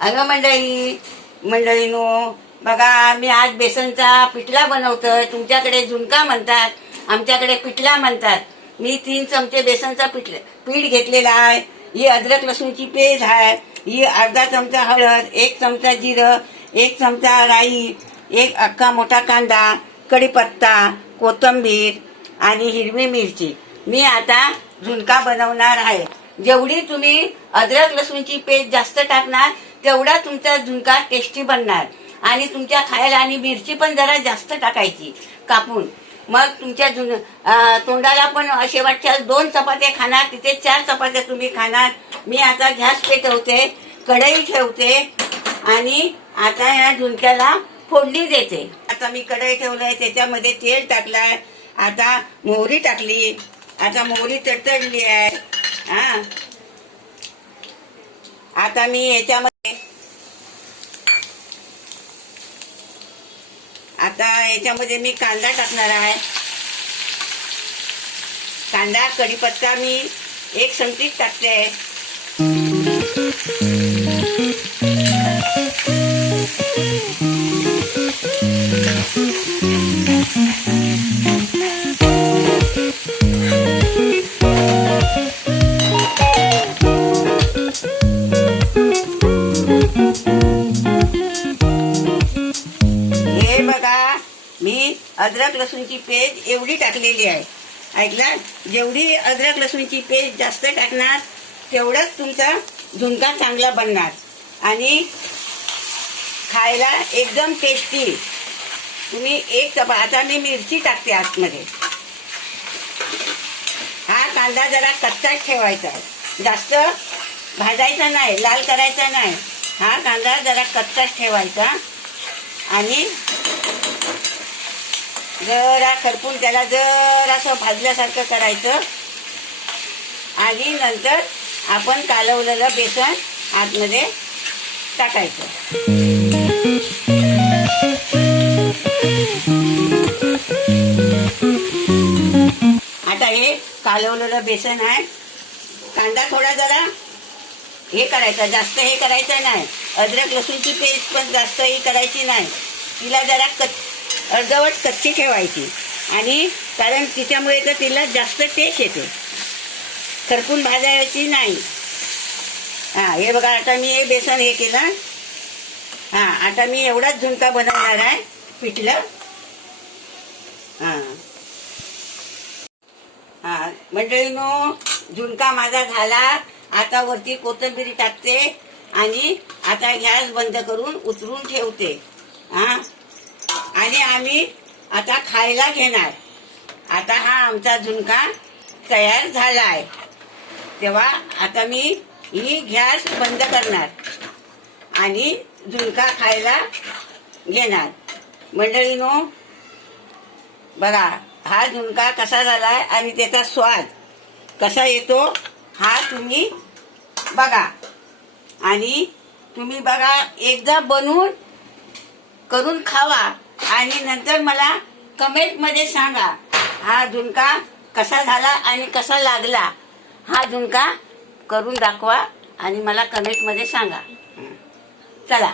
अगं मंडळीनो, बघा मी आज बेसनचा पिठला बनवतोय. तुमच्याकडे झुणका म्हणतात, आमच्याकडे पिठला म्हणतात. मी 3 चमचे बेसनचा पीठ घेतलेला आहे. ही अद्रक लसूणची पेस्ट आहे. ही अर्धा चमचा हळद, 1 चमचा जिरं, 1 चमचा राई, 1 अख्खा मोठा कांदा, कढीपत्ता, कोथिंबीर आणि हिरवी मिरची. मी आता झुणका बनवणार आहे. जेवढी तुम्ही अद्रक लसूणची पेस्ट जास्त टाकणार तेवढा तुमचा झुणका टेस्टी बनणार. आणि तुमच्या खायला आणि मिरची पण जरा जास्त टाकायची कापून. मग तुमच्या तोंडाला पण असे वाटतात 2 चपात्या खाणार, तिथे 4 चपात्या तुम्ही खाणार. मी आता गॅस पेटवते, कढई ठेवते आणि आता या झुणक्याला फोडणी देते. आता मी कढई ठेवलंय, त्याच्यामध्ये तेल टाकलंय. आता मोहरी टाकली. आता मोहरी तडतडली आहे. आता मी याच्यामध्ये मी कांदा टाकणार आहे. कांदा, कढीपत्ता मी 1 चमचीच टाकते. हे बघा, मी अद्रक लसूणची पेस्ट एवढी टाकलेली आहे. ऐकला? जेवढी अद्रक लसूणची पेस्ट जास्त टाकणार तेवढाच तुमचा झुणका चांगला बनणार आणि खायला एकदम टेस्टी. तुम्ही आता मी मिरची टाकते आतमध्ये. हा कांदा जरा कच्चाच ठेवायचा, जास्त भाजायचा नाही, लाल करायचा नाही. हा कांदा जरा कच्चाच ठेवायचा आणि जरा खरपून त्याला जरासं भाजल्यासारखं करायचं. आणि नंतर आपण कालवलेलं बेसन आतमध्ये टाकायचं. आता हे कालवलेलं बेसन आहे. कांदा थोडा जरा हे करायचा, जास्त हे करायचं नाही. अद्रक लसूणची पेस्ट पण जास्त हे करायची नाही. तिला जरा अर्धवट कच्ची ठेवायची. आणि कारण तिच्यामुळे तर तिला जास्त टेस्ट येते, खरपून भाजायची नाही. हे बघा, आता मी हे बेसन हे केलं. आता मी एवढाच झुणका बनवणार आहे पिठलं. मंडळीनो, झुणका माझा झाला. आता वरती कोथिंबीर टाकते आणि आता गॅस बंद करून उतरून ठेवते. आणि आम्ही आता खायला घेणार. आता हा आमचा झुणका तयार झाला आहे. तेव्हा आता मी ही गॅस बंद करणार आणि झुणका खायला घेणार. मंडळीनो, बघा हा झुणका कसा झालाय आणि त्याचा स्वाद कसा येतो हा तुम्ही बघा. आणि तुम्ही बघा, एकदा बनवून करून खावा आणि नंतर मला कमेंटमध्ये सांगा हा झुणका कसा झाला आणि कसा लागला. हा झुणका करून दाखवा आणि मला कमेंटमध्ये सांगा. चला.